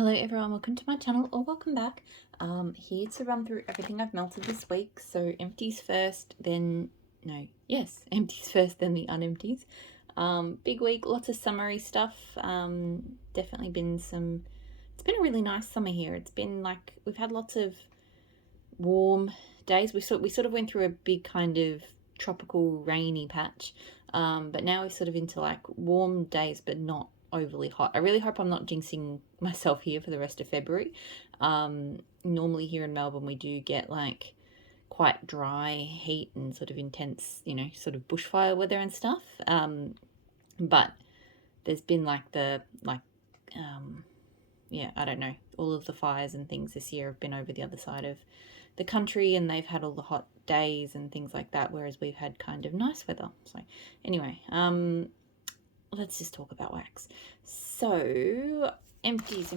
Hello everyone, welcome to my channel or welcome back. Here to run through everything I've melted this week. So empties first, empties first, then the unempties. Big week, lots of summery stuff. Definitely been it's been a really nice summer here. It's been like, we've had lots of warm days. We sort of went through a big kind of tropical rainy patch. But now we're sort of into like warm days, but not overly hot. I really hope I'm not jinxing myself here for the rest of February. Normally here in Melbourne we do get like quite dry heat and sort of intense, sort of bushfire weather and stuff. But there's been I don't know, all of the fires and things this year have been over the other side of the country, and they've had all the hot days and things like that, whereas we've had kind of nice weather. So anyway, let's just talk about wax. So empties.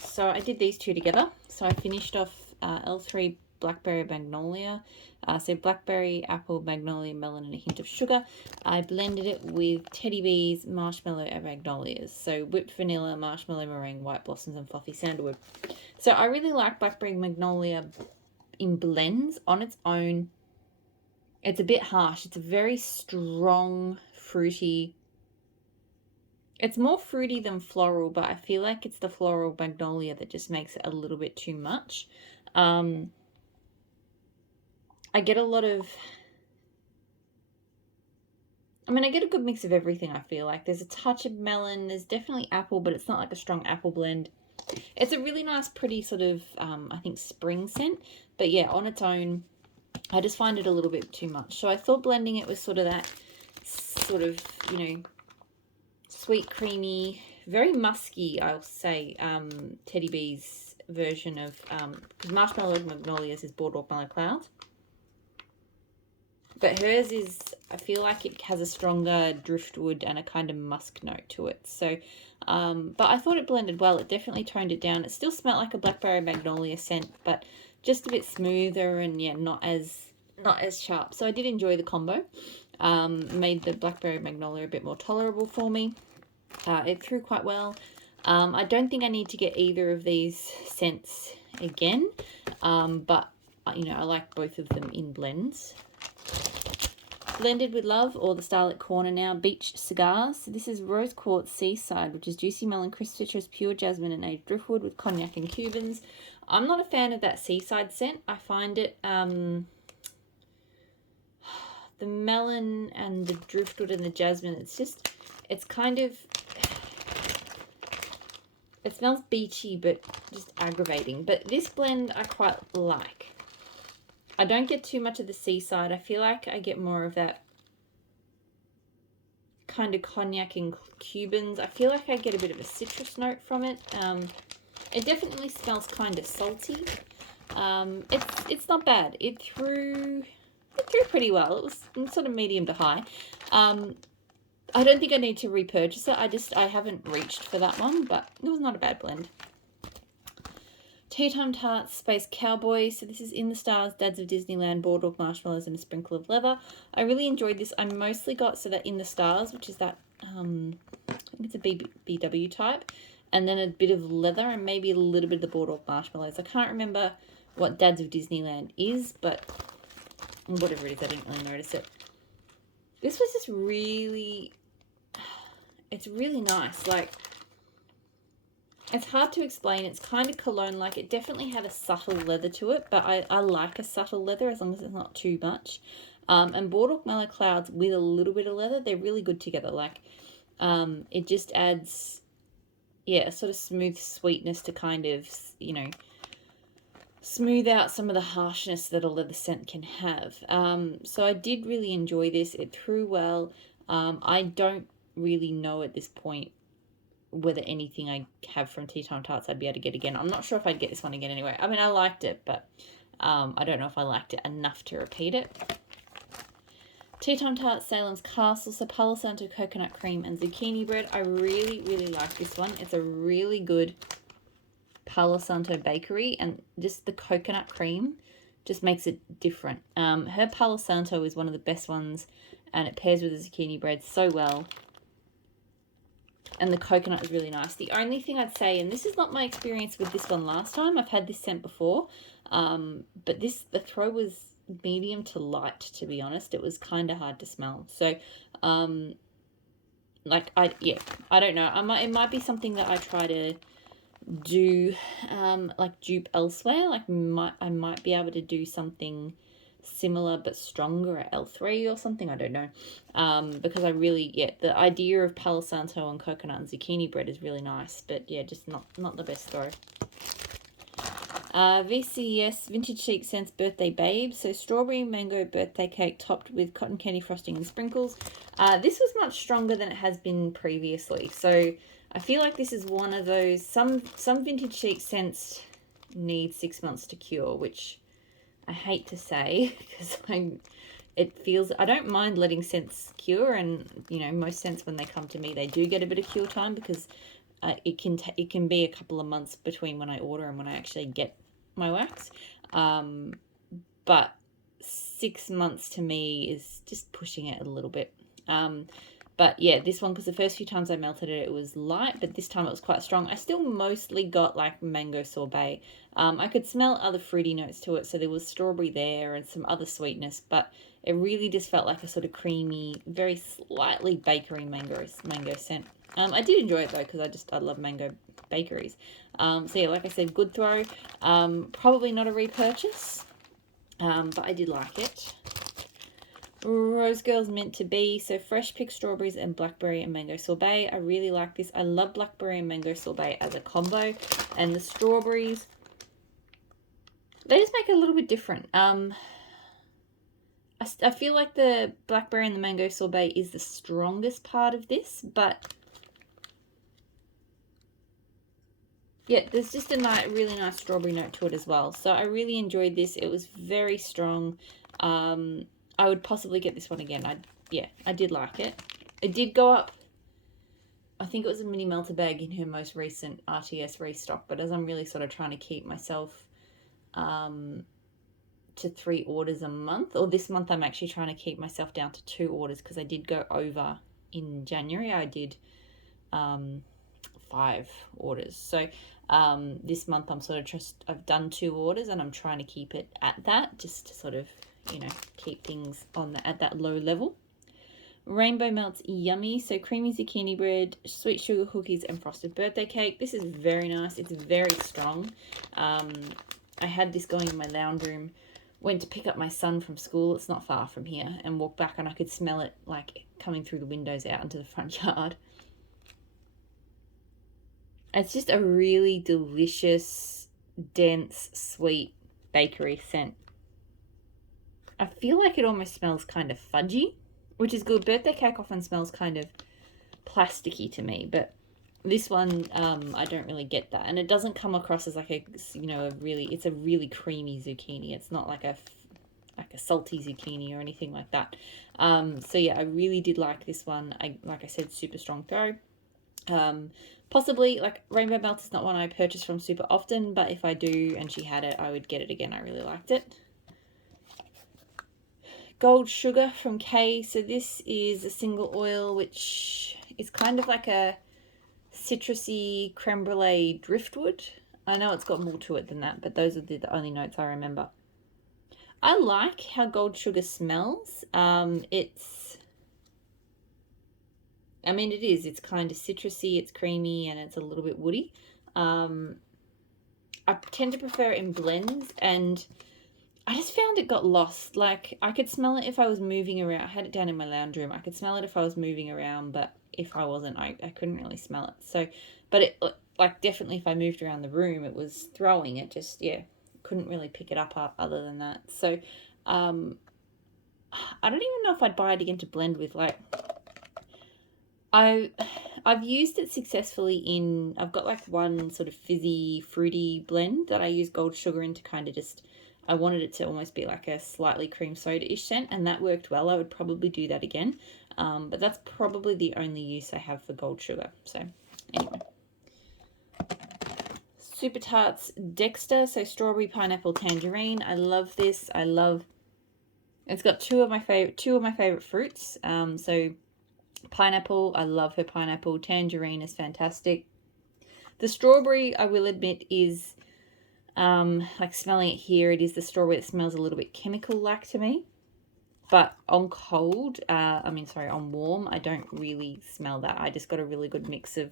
So I did these two together. So I finished off L3 Blackberry Magnolia. So blackberry, apple, magnolia, melon, and a hint of sugar. I blended it with Teddy Bees, marshmallow, and magnolias. So whipped vanilla, marshmallow, meringue, white blossoms, and fluffy sandalwood. So I really like Blackberry Magnolia in blends. On its own, it's a bit harsh. It's a very strong, fruity. It's more fruity than floral, but I feel like it's the floral magnolia that just makes it a little bit too much. I get a lot of... I get a good mix of everything, I feel like. There's a touch of melon, there's definitely apple, but it's not like a strong apple blend. It's a really nice, pretty sort of, I think, spring scent. But yeah, on its own, I just find it a little bit too much. So I thought blending it with sort of that sort of, sweet, creamy, very musky, I'll say, Teddy Bees version of, because Marshmallow Magnolias is Boardwalk Marshmallow Clouds. But hers is, I feel like it has a stronger driftwood and a kind of musk note to it. So, but I thought it blended well. It definitely toned it down. It still smelled like a Blackberry Magnolia scent, but just a bit smoother and yeah, not as sharp. So I did enjoy the combo. Made the Blackberry Magnolia a bit more tolerable for me. It threw quite well. I don't think I need to get either of these scents again, but I like both of them in blends. Blended with Love, or the Starlit Corner now, Beach Cigars. So this is Rose Quartz Seaside, which is juicy melon, crisp citrus, pure jasmine, and aged driftwood with cognac and Cubans. I'm not a fan of that Seaside scent. I find it, the melon and the driftwood and the jasmine, it's kind of, it smells beachy, but just aggravating. But this blend I quite like. I don't get too much of the Seaside. I feel like I get more of that kind of cognac and Cubans. I feel like I get a bit of a citrus note from it. It definitely smells kind of salty. It's not bad. It threw pretty well. It was sort of medium to high. I don't think I need to repurchase it. I haven't reached for that one, but it was not a bad blend. Tea Time Tarts, Space Cowboy. So this is In the Stars, Dads of Disneyland, Boardwalk Marshmallows, and a sprinkle of leather. I really enjoyed this. I mostly got that In the Stars, which is that, I think it's a BW type, and then a bit of leather and maybe a little bit of the Boardwalk Marshmallows. I can't remember what Dads of Disneyland is, but whatever it is, I didn't really notice it. This was just really, it's really nice. Like, it's hard to explain. It's kind of cologne-like. It definitely had a subtle leather to it, but I like a subtle leather as long as it's not too much. And Boardwalk Marshmallow Clouds with a little bit of leather, they're really good together. Like, it just adds, yeah, a sort of smooth sweetness to kind of, smooth out some of the harshness that a leather scent can have. So I did really enjoy this. It threw well. I don't really know at this point whether anything I have from Tea Time Tarts I'd be able to get again. I'm not sure if I'd get this one again anyway. I liked it, but I don't know if I liked it enough to repeat it. Tea Time Tarts Salem's Castle, so Palo Santo coconut cream and zucchini bread. I really, really like this one. It's a really good Palo Santo bakery, and just the coconut cream just makes it different. Her Palo Santo is one of the best ones, and it pairs with the zucchini bread so well. And the coconut is really nice. The only thing I'd say, and this is not my experience with this one last time, I've had this scent before, but the throw was medium to light, to be honest. It was kind of hard to smell. So, like, I don't know. It might be something that I try to do, like, dupe elsewhere. Like, I might be able to do something similar but stronger at L3 or something, I don't know, because I really, the idea of Palo Santo and coconut and zucchini bread is really nice, but yeah, just not the best throw. VCS Vintage Chic Scents Birthday Babe, so strawberry mango birthday cake topped with cotton candy frosting and sprinkles. This was much stronger than it has been previously, so I feel like this is one of those, some Vintage Chic scents need 6 months to cure, which I hate to say, because I don't mind letting scents cure, and you know, most scents when they come to me, they do get a bit of cure time, because it can be a couple of months between when I order and when I actually get my wax. But 6 months to me is just pushing it a little bit. But yeah, this one, because the first few times I melted it, it was light, but this time it was quite strong. I still mostly got like mango sorbet. I could smell other fruity notes to it, so there was strawberry there and some other sweetness, but it really just felt like a sort of creamy, very slightly bakery mango scent. I did enjoy it though, because I love mango bakeries. So yeah, like I said, good throw. Probably not a repurchase, but I did like it. Rose Girls Meant to Be, so fresh picked strawberries and blackberry and mango sorbet. I really like this. I love blackberry and mango sorbet as a combo, and the strawberries, they just make it a little bit different. I feel like the blackberry and the mango sorbet is the strongest part of this, but yeah, there's just a really nice strawberry note to it as well. So I really enjoyed this. It was very strong. I would possibly get this one again. I did like it. It did go up. I think it was a mini melter bag in her most recent RTS restock, but as I'm really sort of trying to keep myself to 3 orders a month, or this month I'm actually trying to keep myself down to 2 orders, because I did go over in January. I did 5 orders. So this month I'm sort of I've done 2 orders, and I'm trying to keep it at that, just to sort of, you know, keep things at that low level. Rainbow Melts Yummy, so creamy zucchini bread, sweet sugar cookies, and frosted birthday cake. This is very nice. It's very strong. I had this going in my lounge room, went to pick up my son from school, it's not far from here, and walked back, and I could smell it like coming through the windows out into the front yard. It's just a really delicious, dense, sweet bakery scent. I feel like it almost smells kind of fudgy, which is good. Birthday cake often smells kind of plasticky to me, but this one, I don't really get that. And it doesn't come across as like it's a really creamy zucchini. It's not like a salty zucchini or anything like that. So yeah, I really did like this one. Like I said, super strong throw. Possibly, like, Rainbow Melt is not one I purchase from super often, but if I do and she had it, I would get it again. I really liked it. Gold Sugar from Kay. So this is a single oil, which is kind of like a citrusy creme brulee driftwood. I know it's got more to it than that, but those are the only notes I remember. I like how Gold Sugar smells. It's kind of citrusy, it's creamy, and it's a little bit woody. I tend to prefer it in blends, and I just found it got lost. Like, I could smell it if I was moving around. I had it down in my lounge room. I could smell it if I was moving around, but if I wasn't, I couldn't really smell it. So, but it, like, definitely if I moved around the room, it was throwing. It just, couldn't really pick it up other than that. So, I don't even know if I'd buy it again to blend with. Like, I've used it successfully in, I've got like one sort of fizzy, fruity blend that I use Gold Sugar in to kind of just, I wanted it to almost be like a slightly cream soda-ish scent, and that worked well. I would probably do that again. But that's probably the only use I have for Gold Sugar. So, anyway. Super Tarts Dexter, so strawberry, pineapple, tangerine. I love this. It's got two of my favorite fruits. So Pineapple, I love her pineapple. Tangerine is fantastic. The strawberry, I will admit, is, like smelling it here, it is the strawberry that smells a little bit chemical-like to me. But on cold, on warm, I don't really smell that. I just got a really good mix of,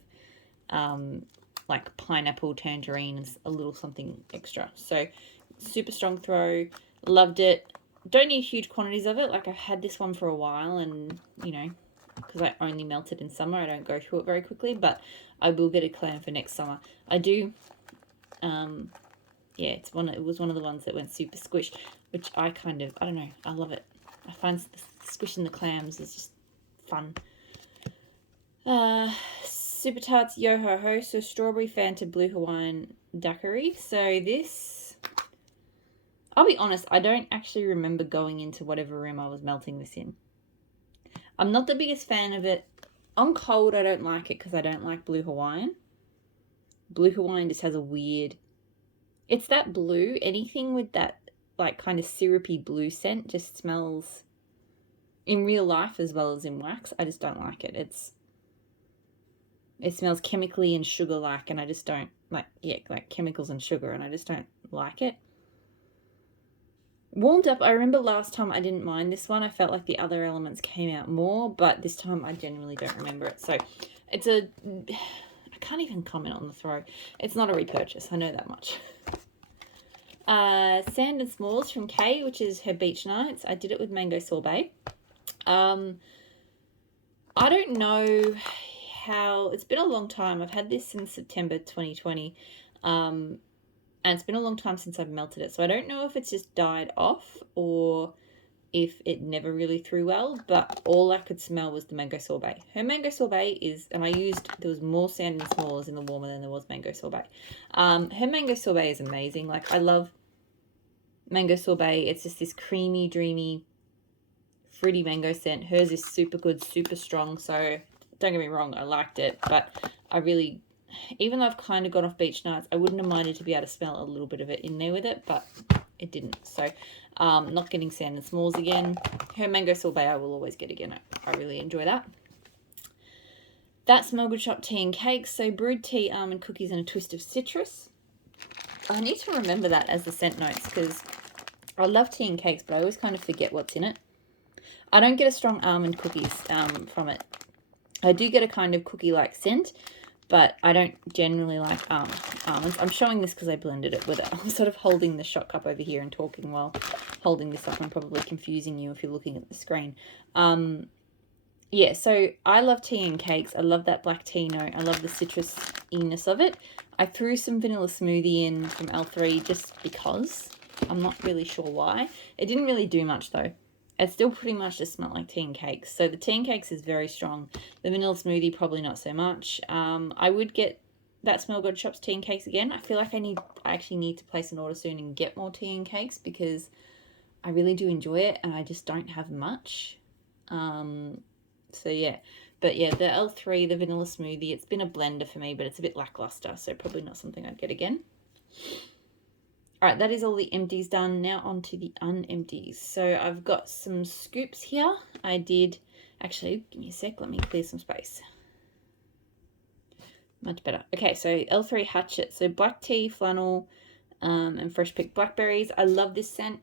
like pineapple, tangerine, and a little something extra. So, super strong throw. Loved it. Don't need huge quantities of it. Like, I've had this one for a while, and, you know, because I only melt it in summer, I don't go through it very quickly, but I will get a clam for next summer. I do, yeah, it was one of the ones that went super squished, which I don't know, I love it. I find squishing the clams is just fun. Super Tarts Yo Ho Ho, so strawberry Fanta blue Hawaiian Daiquiri. So this, I'll be honest, I don't actually remember going into whatever room I was melting this in. I'm not the biggest fan of it. On cold, I don't like it because I don't like blue Hawaiian. Blue Hawaiian just has a weird... It's that blue. Anything with that, like, kind of syrupy blue scent just smells... In real life as well as in wax, I just don't like it. It smells chemically and sugar-like, and I just don't... like chemicals and sugar, and I just don't like it. Warmed up, I remember last time I didn't mind this one. I felt like the other elements came out more, but this time I genuinely don't remember it. So it's I can't even comment on the throw. It's not a repurchase, I know that much. Sand and S'mores from Kay, which is her beach nights. I did it with mango sorbet. I don't know how... It's been a long time. I've had this since September 2020. And it's been a long time since I've melted it. So I don't know if it's just died off or if it never really threw well. But all I could smell was the mango sorbet. Her mango sorbet is... And there was more Sand and S'mores in the warmer than there was mango sorbet. Her mango sorbet is amazing. Like, I love mango sorbet. It's just this creamy, dreamy, fruity mango scent. Hers is super good, super strong. So don't get me wrong, I liked it. But I really... Even though I've kind of gone off beach nights, I wouldn't have minded to be able to smell a little bit of it in there with it, but it didn't. So, not getting Sand and S'mores again. Her mango sorbet I will always get again. I really enjoy that. That Smell Good Shop tea and cakes. So, brewed tea, almond cookies, and a twist of citrus. I need to remember that as the scent notes because I love tea and cakes, but I always kind of forget what's in it. I don't get a strong almond cookies from it. I do get a kind of cookie-like scent, but I don't generally like almonds. I'm showing this because I blended it with it. I'm sort of holding the shot cup over here and talking while holding this up. I'm probably confusing you if you're looking at the screen. Yeah, so I love tea and cakes. I love that black tea note. I love the citrus-iness of it. I threw some vanilla smoothie in from L3 just because. I'm not really sure why. It didn't really do much though. It still pretty much just smelled like tea and cakes. So the tea and cakes is very strong. The vanilla smoothie, probably not so much. I would get that Smell Good Shop's tea and cakes again. I feel like I actually need to place an order soon and get more tea and cakes because I really do enjoy it and I just don't have much. So yeah. But yeah, the L3, the vanilla smoothie, it's been a blender for me, but it's a bit lackluster. So probably not something I'd get again. All right, that is all the empties done. Now on to the unempties. So I've got some scoops here. Actually, give me a sec. Let me clear some space. Much better. Okay, so L3 Hatchet. So black tea, flannel, and fresh picked blackberries. I love this scent.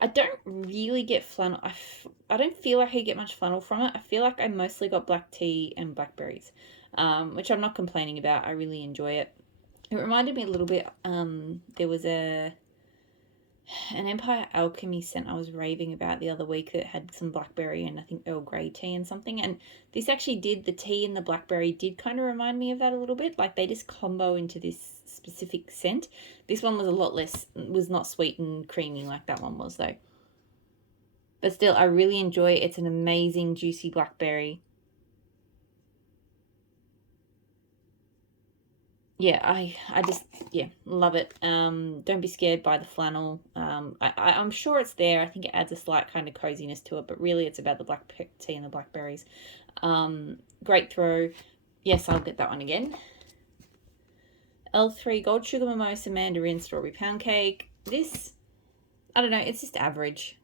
I don't really get flannel. I don't feel like I get much flannel from it. I feel like I mostly got black tea and blackberries, which I'm not complaining about. I really enjoy it. It reminded me a little bit, there was an Empire Alchemy scent I was raving about the other week that had some blackberry and I think Earl Grey tea and something. And this actually the tea and the blackberry did kind of remind me of that a little bit. Like they just combo into this specific scent. This one was a lot less, was not sweet and creamy like that one was though. But still, I really enjoy it. It's an amazing juicy blackberry. Yeah, I just, yeah, love it. Don't be scared by the flannel. I'm sure it's there. I think it adds a slight kind of coziness to it, but really it's about the black tea and the blackberries. Great throw. Yes, I'll get that one again. L3 Gold Sugar Mimosa Mandarin Strawberry Pound Cake. This, I don't know, it's just average.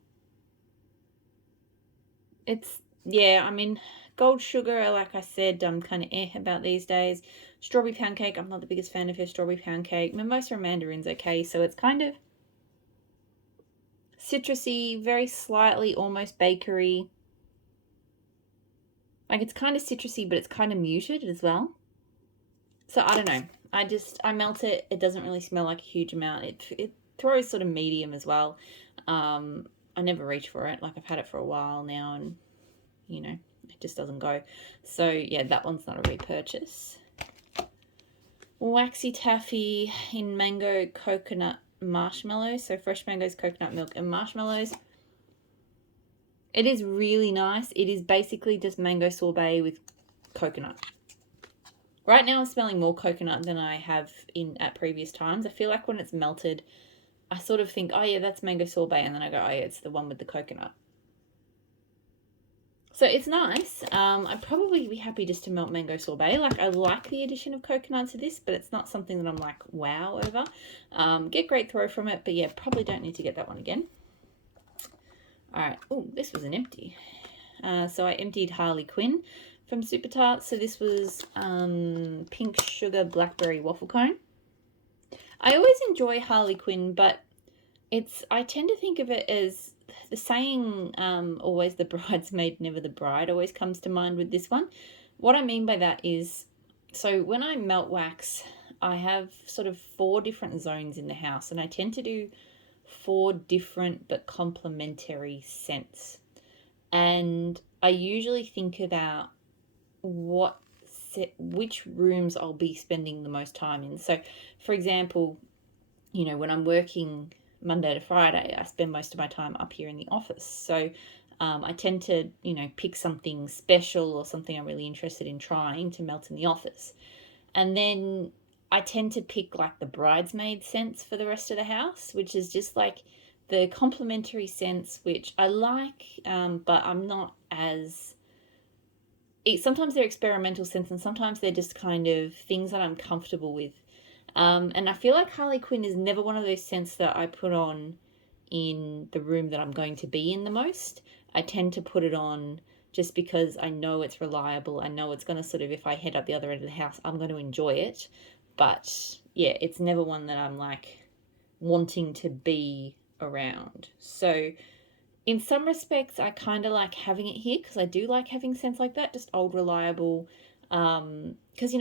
It's yeah, I mean, gold sugar, like I said, I'm kind of about these days. Strawberry pound cake, I'm not the biggest fan of her strawberry pound cake. Mimosa and mandarin's okay, so it's kind of citrusy, very slightly almost bakery. Like, it's kind of citrusy, but it's kind of muted as well. So I don't know. I melt it. It doesn't really smell like a huge amount. It throws sort of medium as well. I never reach for it. Like, I've had it for a while now, and it just doesn't go. So yeah, that one's not a repurchase. Waxy taffy in mango coconut marshmallow. So fresh mangoes, coconut milk, and marshmallows. It is really nice. It is basically just mango sorbet with coconut. Right now I'm smelling more coconut than I have at previous times. I feel like when it's melted, I sort of think, oh yeah, that's mango sorbet, and then I go, oh yeah, it's the one with the coconut. So it's nice. I'd probably be happy just to melt mango sorbet. Like, I like the addition of coconut to this, but it's not something that I'm like, wow over. Get great throw from it, but yeah, probably don't need to get that one again. All right. Oh, this was an empty. So I emptied Harley Quinn from Super Tarts. So this was pink sugar blackberry waffle cone. I always enjoy Harley Quinn, but I tend to think of it as the saying, always the bridesmaid, never the bride, always comes to mind with this one. What I mean by that is, so when I melt wax, I have sort of 4 different zones in the house, and I tend to do 4 different but complementary scents. And I usually think about which rooms I'll be spending the most time in. So, for example, when I'm working Monday to Friday, I spend most of my time up here in the office. So I tend to, pick something special or something I'm really interested in trying to melt in the office. And then I tend to pick like the bridesmaid scents for the rest of the house, which is just like the complementary scents, which I like, but I'm not as... Sometimes they're experimental scents, and sometimes they're just kind of things that I'm comfortable with. And I feel like Harley Quinn is never one of those scents that I put on in the room that I'm going to be in the most. I tend to put it on just because I know it's reliable. I know it's going to sort of, if I head up the other end of the house, I'm going to enjoy it. But yeah, it's never one that I'm like wanting to be around. So in some respects, I kind of like having it here because I do like having scents like that, just old, reliable. Because,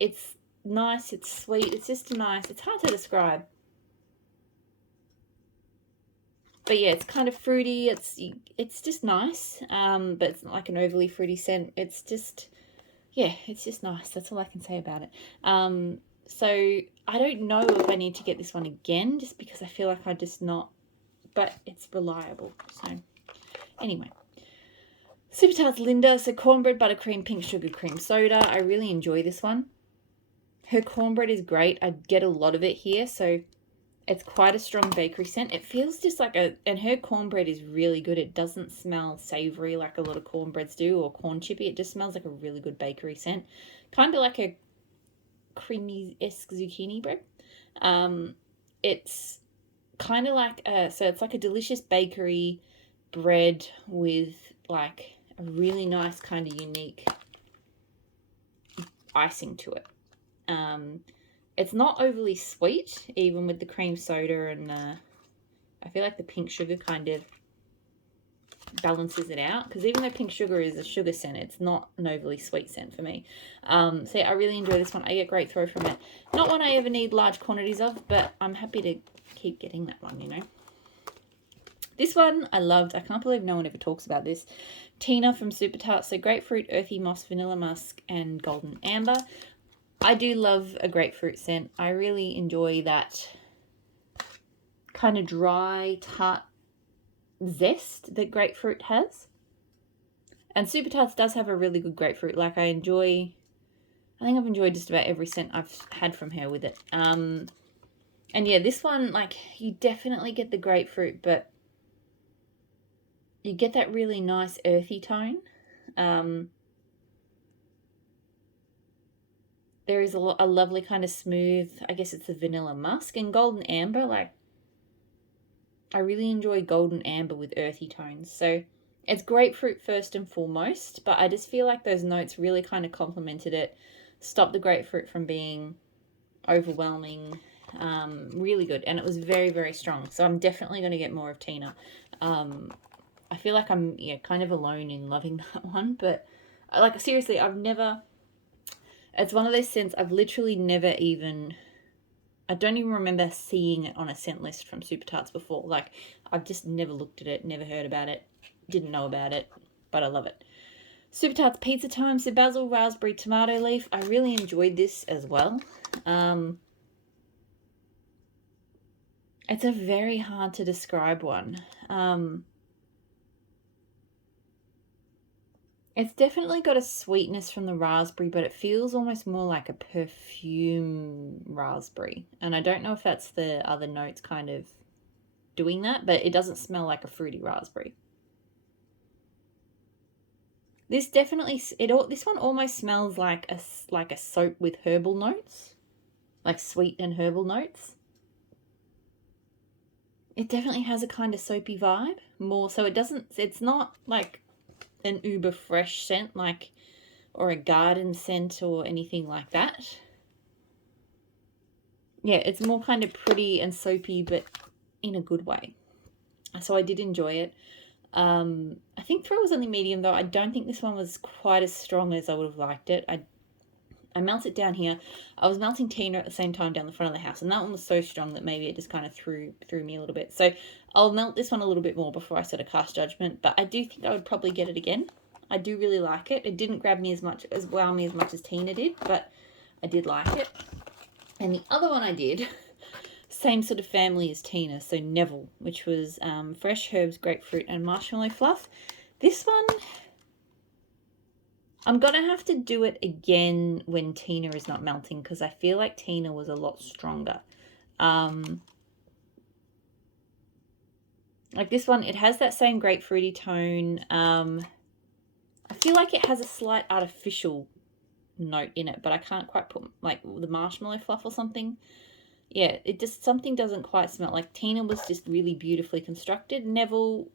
it's nice, it's sweet, it's just nice. It's hard to describe. But yeah, it's kind of fruity. It's just nice. But it's not like an overly fruity scent. It's just, yeah, it's just nice. That's all I can say about it. So I don't know if I need to get this one again, just because I feel like I just not... But it's reliable. So anyway, Super Tarts Linda. So cornbread, buttercream, pink sugar, cream soda. I really enjoy this one. Her cornbread is great. I get a lot of it here, so it's quite a strong bakery scent. It feels just like and her cornbread is really good. It doesn't smell savory like a lot of cornbreads do, or corn chippy. It just smells like a really good bakery scent. Kind of like a creamy-esque zucchini bread. It's kind of like so it's like a delicious bakery bread with like a really nice kind of unique icing to it. It's not overly sweet, even with the cream soda, and I feel like the pink sugar kind of balances it out, because even though pink sugar is a sugar scent, it's not an overly sweet scent for me. So yeah, I really enjoy this one. I get great throw from it. Not one I ever need large quantities of, but I'm happy to keep getting that one, This one I loved. I can't believe no one ever talks about this. Tina from Super Tarts. So grapefruit, earthy moss, vanilla musk, and golden amber. I do love a grapefruit scent. I really enjoy that kind of dry, tart zest that grapefruit has. And Super Tarts does have a really good grapefruit. Like, I think I've enjoyed just about every scent I've had from her with it. And yeah, this one, like, you definitely get the grapefruit, but you get that really nice earthy tone. There is a lovely kind of smooth, I guess it's the vanilla musk, and golden amber. Like, I really enjoy golden amber with earthy tones. So It's grapefruit first and foremost, but I just feel like those notes really kind of complemented it, stopped the grapefruit from being overwhelming. Really good, and it was very, very strong. So I'm definitely going to get more of Tina. I feel like I'm kind of alone in loving that one, but like seriously, it's one of those scents I've literally never even, I don't even remember seeing it on a scent list from Super Tarts before. Like, I've just never looked at it, never heard about it, didn't know about it, but I love it. Super Tarts Pizza Time, so basil, raspberry, tomato leaf. I really enjoyed this as well. It's a very hard to describe one. It's definitely got a sweetness from the raspberry, but it feels almost more like a perfume raspberry. And I don't know if that's the other notes kind of doing that, but it doesn't smell like a fruity raspberry. This definitely, this one almost smells like a soap with herbal notes, like sweet and herbal notes. It definitely has a kind of soapy vibe, more so it's not like an uber fresh scent like, or a garden scent or anything like that. Yeah, it's more kind of pretty and soapy, but in a good way. So I did enjoy it. I think throw was only medium though. I don't think this one was quite as strong as I would have liked it. I melted down here. I was melting Tina at the same time down the front of the house, and that one was so strong that maybe it just kind of threw me a little bit. So I'll melt this one a little bit more before I sort of cast judgment, but I do think I would probably get it again. I do really like it. It didn't grab me wow me as much as Tina did, but I did like it. And the other one I did, same sort of family as Tina, so Neville, which was fresh herbs, grapefruit, and marshmallow fluff. This one, I'm going to have to do it again when Tina is not melting, because I feel like Tina was a lot stronger. Like this one, it has that same grapefruity tone. I feel like it has a slight artificial note in it, but I can't quite put like the marshmallow fluff or something. Yeah, it just, something doesn't quite smell. Like Tina was just really beautifully constructed. Neville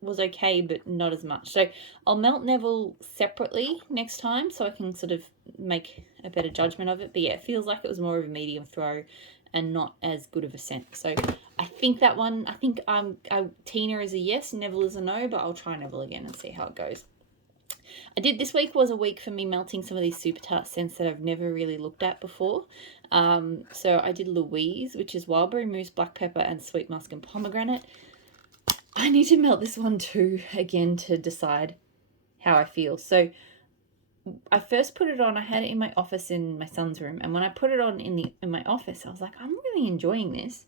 was okay, but not as much. So I'll melt Neville separately next time so I can sort of make a better judgment of it. But yeah, it feels like it was more of a medium throw and not as good of a scent. So I think that one, Tina is a yes, Neville is a no, but I'll try Neville again and see how it goes. This week was a week for me melting some of these Super Tart scents that I've never really looked at before. So I did Louise, which is wildberry mousse, black pepper, and sweet musk and pomegranate. I need to melt this one too, again, to decide how I feel. So I first put it on, I had it in my office in my son's room, and when I put it on in my office, I was like, I'm really enjoying this.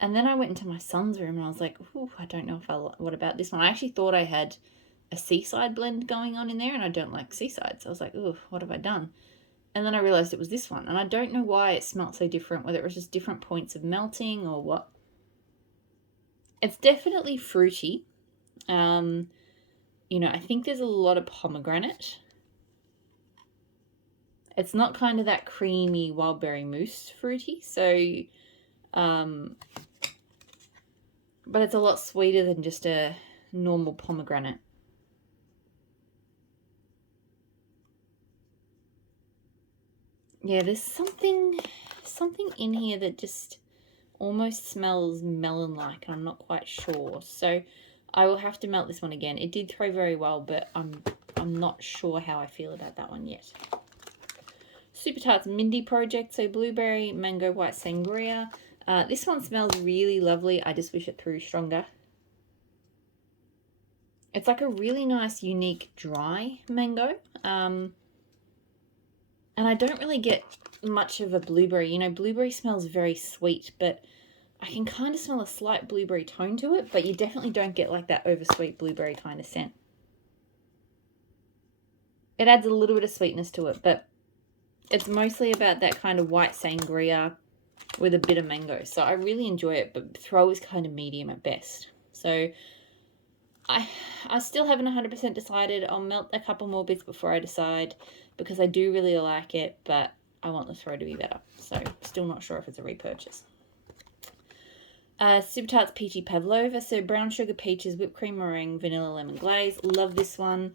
And then I went into my son's room and I was like, ooh, I don't know what about this one. I actually thought I had a Seaside blend going on in there, and I don't like Seaside. So I was like, ooh, what have I done? And then I realized it was this one, and I don't know why it smelled so different, whether it was just different points of melting or what. It's definitely fruity. I think there's a lot of pomegranate. It's not kind of that creamy wildberry mousse fruity, so, but it's a lot sweeter than just a normal pomegranate. Yeah, there's something in here that just almost smells melon-like, and I'm not quite sure. So I will have to melt this one again. It did throw very well, but I'm not sure how I feel about that one yet. Super Tarts Mindy Project, so blueberry, mango, white sangria. This one smells really lovely. I just wish it threw stronger. It's like a really nice, unique, dry mango. And I don't really get much of a blueberry. Blueberry smells very sweet, but I can kind of smell a slight blueberry tone to it, but you definitely don't get like that oversweet blueberry kind of scent. It adds a little bit of sweetness to it, but it's mostly about that kind of white sangria with a bit of mango. So I really enjoy it, but throw is kind of medium at best. So I still haven't 100% decided. I'll melt a couple more bits before I decide, because I do really like it, but I want the throw to be better. So still not sure if it's a repurchase. Super Tarts Peachy Pavlova. So brown sugar peaches, whipped cream meringue, vanilla lemon glaze. Love this one.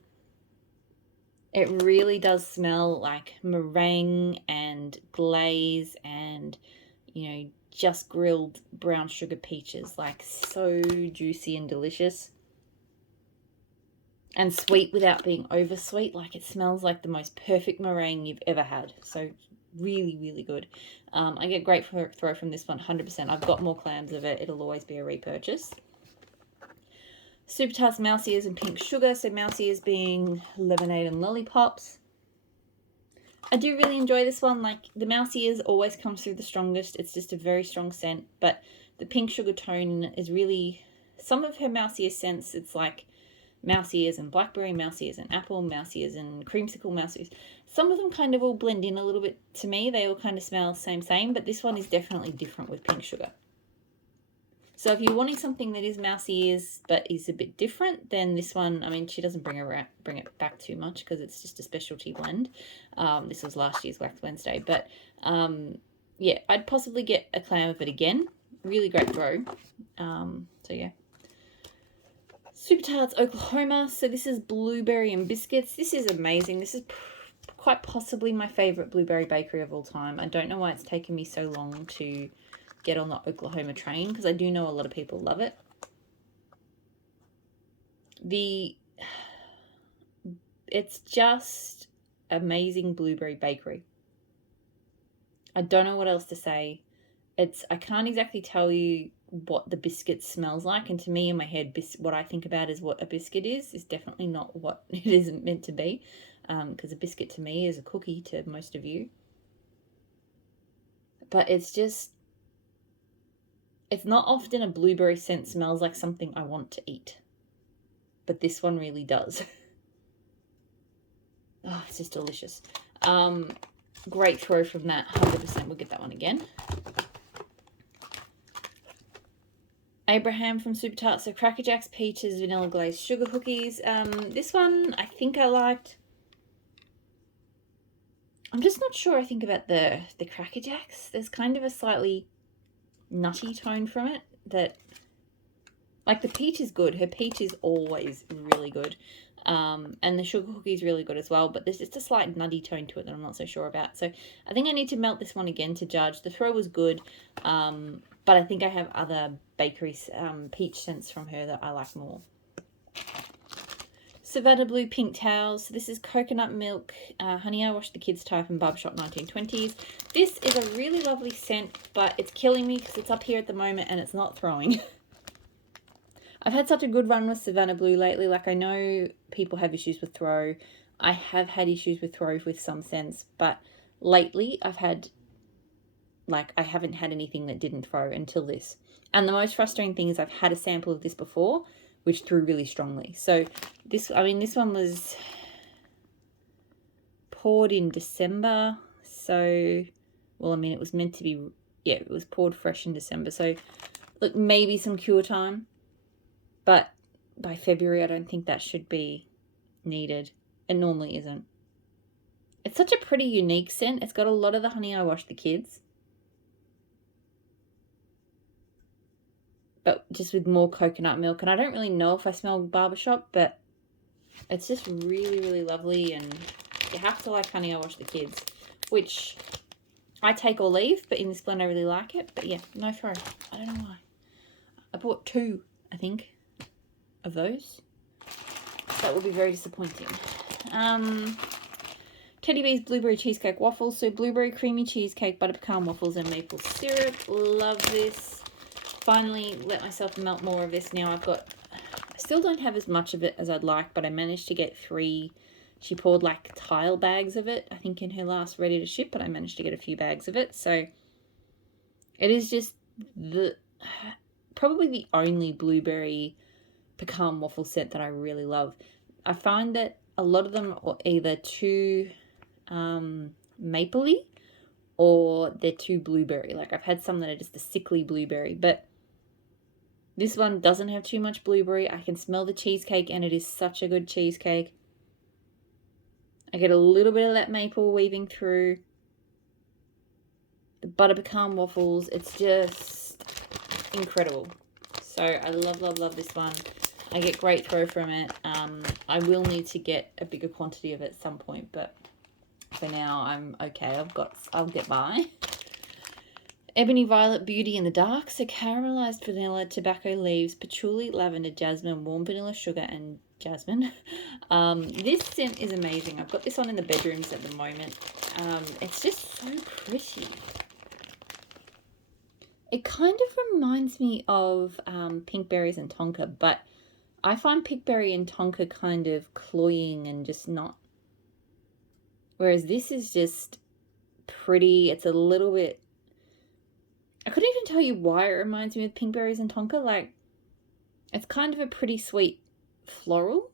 It really does smell like meringue and glaze and, you know, just grilled brown sugar peaches. Like, so juicy and delicious. And sweet without being over sweet. Like, it smells like the most perfect meringue you've ever had. So really, really good. I get great throw from this one, 100%. I've got more clams of it. It'll always be a repurchase. Super Tarts mouse ears and pink sugar. So mouse ears being lemonade and lollipops. I do really enjoy this one. Like, the mouse ears always comes through the strongest. It's just a very strong scent. But the pink sugar tone is really... Some of her mouse ear scents, it's like mouse ears and blackberry, mouse ears and apple, mouse ears and creamsicle, mouse ears. Some of them kind of all blend in a little bit to me. They all kind of smell same, but this one is definitely different with pink sugar. So if you're wanting something that is mouse ears but is a bit different, then this one, I mean, she doesn't bring it back too much because it's just a specialty blend. This was last year's Wax Wednesday, but yeah, I'd possibly get a clam of it again. Really great throw. So yeah. Super Tarts Oklahoma. So this is blueberry and biscuits. This is amazing. This is quite possibly my favorite blueberry bakery of all time. I don't know why it's taken me so long to get on the Oklahoma train, because I do know a lot of people love it. It's just amazing blueberry bakery. I don't know what else to say. I can't exactly tell you what the biscuit smells like, and to me in my head, what I think about is what a biscuit is definitely not what it isn't meant to be, because a biscuit to me is a cookie to most of you. But it's not often a blueberry scent smells like something I want to eat, but this one really does. Oh, it's just delicious. Great throw from that, 100%. We'll get that one again. Abraham from Super Tarts. So Cracker Jacks, peaches, vanilla glazed sugar cookies. This one I think I liked. I'm just not sure I think about the Cracker Jacks. There's kind of a slightly nutty tone from it that, like, the peach is good. Her peach is always really good. And the sugar cookie is really good as well, but there's just a slight nutty tone to it that I'm not so sure about. So I think I need to melt this one again to judge. The throw was good, but I think I have other bakery peach scents from her that I like more. Savannah Blue Pink Towels. So this is coconut milk, Honey I Wash the Kids type, and Barbershop 1920s. This is a really lovely scent, but it's killing me because it's up here at the moment and it's not throwing. I've had such a good run with Savannah Blue lately. Like, I know people have issues with throw. I have had issues with throw with some scents, but lately I've had, like, I haven't had anything that didn't throw until this. And the most frustrating thing is I've had a sample of this before, which threw really strongly. So this one was poured in December. So, well, I mean, it was meant to be, yeah, it was poured fresh in December. So, look, maybe some cure time. But by February, I don't think that should be needed. It normally isn't. It's such a pretty unique scent. It's got a lot of the Honey I Wash the Kids, but just with more coconut milk. And I don't really know if I smell Barbershop, but it's just really, really lovely. And you have to like Honey I Wash the Kids, which I take or leave, but in this blend I really like it. But yeah, no throw. I don't know why. I bought 2, I think, of those. That would be very disappointing. Teddy Bear's Blueberry Cheesecake Waffles. So blueberry creamy cheesecake, butter pecan waffles, and maple syrup. Love this. Finally let myself melt more of this now. I still don't have as much of it as I'd like, but I managed to get 3. She poured like tile bags of it, I think, in her last ready to ship, but I managed to get a few bags of it. So it is just probably the only blueberry pecan waffle set that I really love. I find that a lot of them are either too mapley or they're too blueberry. Like, I've had some that are just a sickly blueberry, but this one doesn't have too much blueberry. I can smell the cheesecake, and it is such a good cheesecake. I get a little bit of that maple weaving through. The butter pecan waffles, it's just incredible. So I love, love, love this one. I get great throw from it. I will need to get a bigger quantity of it at some point, but for now I'm okay. I'll get by. Ebony Violet Beauty in the Dark. So caramelized vanilla, tobacco leaves, patchouli, lavender, jasmine, warm vanilla sugar, and jasmine. This scent is amazing. I've got this on in the bedrooms at the moment. It's just so pretty. It kind of reminds me of pink berries and tonka, but I find pinkberry and tonka kind of cloying and just not. Whereas this is just pretty. It's a little bit. I couldn't even tell you why it reminds me of pink berries and tonka. Like, it's kind of a pretty sweet floral.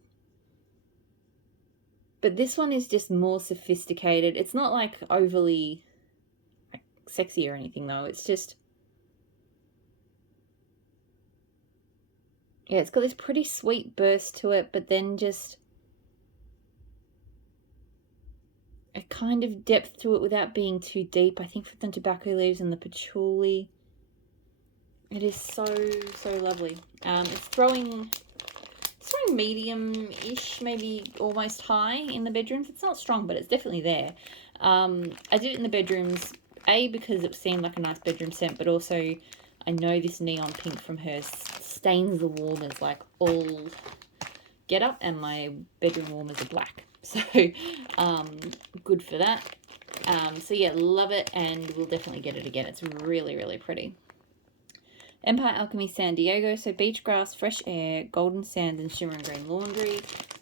But this one is just more sophisticated. It's not like overly like, sexy or anything though. It's just. Yeah, it's got this pretty sweet burst to it, but then just a kind of depth to it without being too deep. I think for the tobacco leaves and the patchouli, it is so, so lovely. It's throwing medium-ish, maybe almost high in the bedrooms. It's not strong, but it's definitely there. I did it in the bedrooms, A, because it seemed like a nice bedroom scent, but also I know this neon pink from her stains the warmers like all get up, and my bedroom warmers are black. So, good for that. So yeah, love it, and we'll definitely get it again. It's really, really pretty. Empire Alchemy San Diego. So beach grass, fresh air, golden sand, and shimmer and green laundry.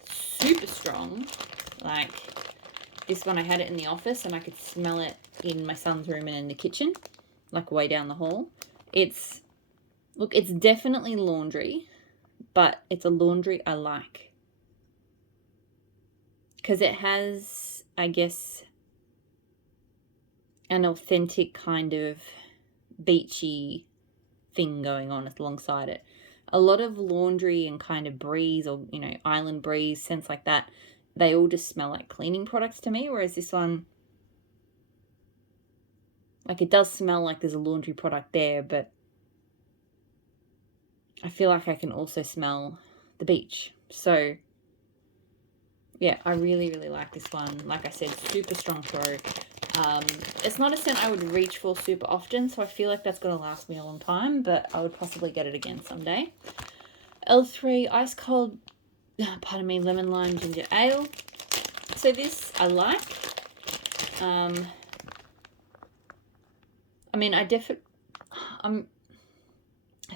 Super strong. Like, this one I had it in the office, and I could smell it in my son's room and in the kitchen, like way down the hall. It's definitely laundry, but it's a laundry I like. Because it has, I guess, an authentic kind of beachy thing going on alongside it. A lot of laundry and kind of breeze or, you know, island breeze, scents like that, they all just smell like cleaning products to me, whereas this one, like, it does smell like there's a laundry product there, but I feel like I can also smell the beach. So yeah, I really, really like this one. Like I said, super strong throw. It's not a scent I would reach for super often, so I feel like that's going to last me a long time, but I would possibly get it again someday. L3 Ice Cold, Lemon Lime Ginger Ale. So this I like. I mean, I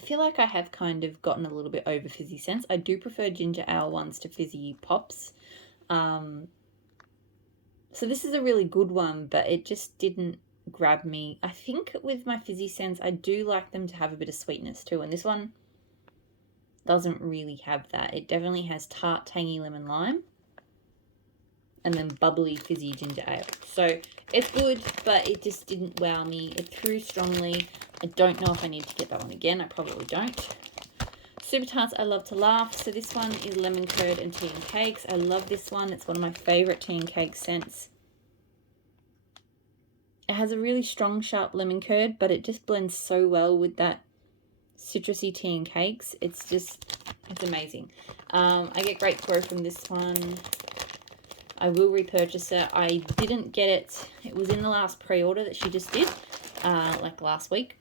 feel like I have kind of gotten a little bit over fizzy scents. I do prefer ginger ale ones to fizzy pops. So this is a really good one, but it just didn't grab me. I think with my fizzy scents, I do like them to have a bit of sweetness too, and this one doesn't really have that. It definitely has tart, tangy lemon lime, and then bubbly fizzy ginger ale. So it's good, but it just didn't wow me. It threw strongly. I don't know if I need to get that one again. I probably don't. Super Tarts I Love to Laugh. So this one is lemon curd and tea and cakes. I love this one. It's one of my favorite tea and cake scents. It has a really strong, sharp lemon curd, but it just blends so well with that citrusy tea and cakes. It's amazing. I get great throw from this one. I will repurchase it. I didn't get it. It was in the last pre-order that she just did, like last week.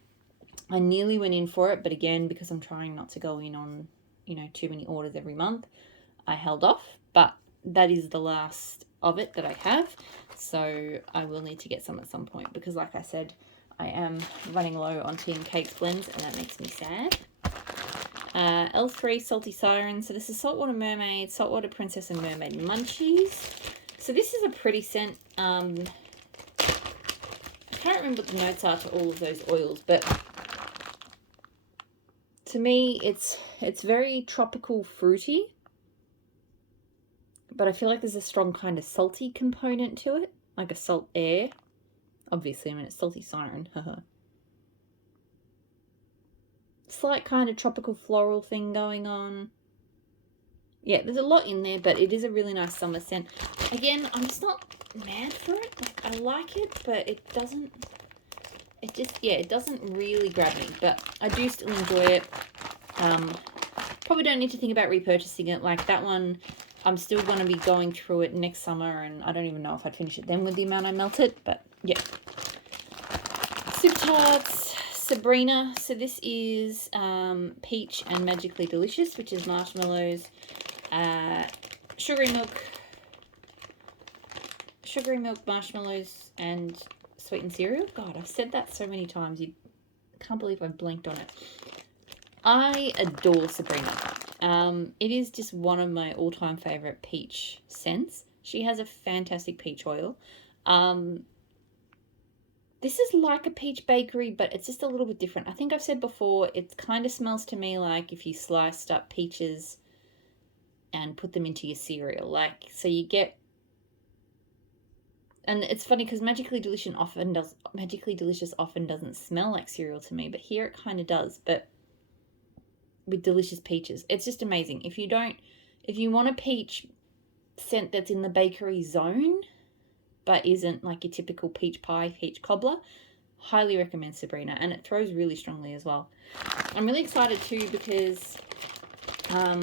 I nearly went in for it, but again, because I'm trying not to go in on, you know, too many orders every month, I held off. But that is the last of it that I have, so I will need to get some at some point, because like I said, I am running low on tea and cakes blends, and that makes me sad. L3 Salty Siren. So this is Saltwater Mermaid, Saltwater Princess, and Mermaid Munchies. So this is a pretty scent. I can't remember what the notes are to all of those oils, but to me, it's very tropical fruity, but I feel like there's a strong kind of salty component to it, like a salt air. Obviously, I mean, it's Salty Siren. Slight kind of tropical floral thing going on. Yeah, there's a lot in there, but it is a really nice summer scent. Again, I'm just not mad for it. Like, I like it, but it it just, yeah, it doesn't really grab me, but I do still enjoy it. Probably don't need to think about repurchasing it. Like that one, I'm still going to be going through it next summer, and I don't even know if I'd finish it then with the amount I melted, but yeah. Super Tarts, Sabrina. So this is peach and magically delicious, which is marshmallows, sugary milk, marshmallows, and sweetened cereal. God, I've said that so many times. You can't believe I've blanked on it. I adore Sabrina. It is just one of my all-time favorite peach scents. She has a fantastic peach oil. This is like a peach bakery, but it's just a little bit different. I think I've said before, it kind of smells to me like if you sliced up peaches and put them into your cereal. Like, so you get... And it's funny because Magically Delicious often doesn't smell like cereal to me, but here it kind of does, but with delicious peaches. It's just amazing. If you want a peach scent that's in the bakery zone, but isn't like your typical peach pie, peach cobbler, highly recommend Sabrina, and it throws really strongly as well. I'm really excited too because I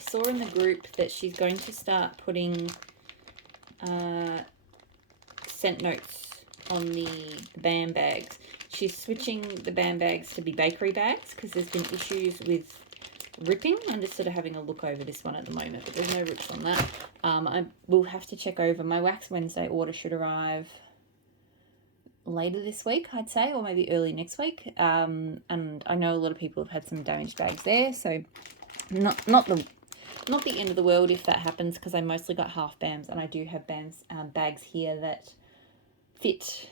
saw in the group that she's going to start putting scent notes on the BAM bags. She's switching the BAM bags to be bakery bags because there's been issues with ripping. I'm just sort of having a look over this one at the moment, but there's no rips on that. I will have to check over. My Wax Wednesday order should arrive later this week, I'd say, or maybe early next week. And I know a lot of people have had some damaged bags there, so not the end of the world if that happens, because I mostly got half BAMs, and I do have BAMs bags here that fit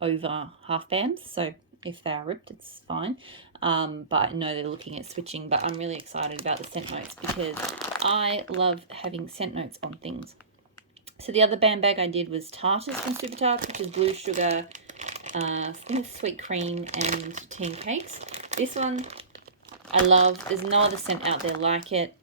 over half BAMs, so if they are ripped, it's fine. But I know they're looking at switching, but I'm really excited about the scent notes because I love having scent notes on things. So the other BAM bag I did was Tarts from Super Tarts, which is blue sugar, I think it's sweet cream and tea and cakes. This one I love. There's no other scent out there like it.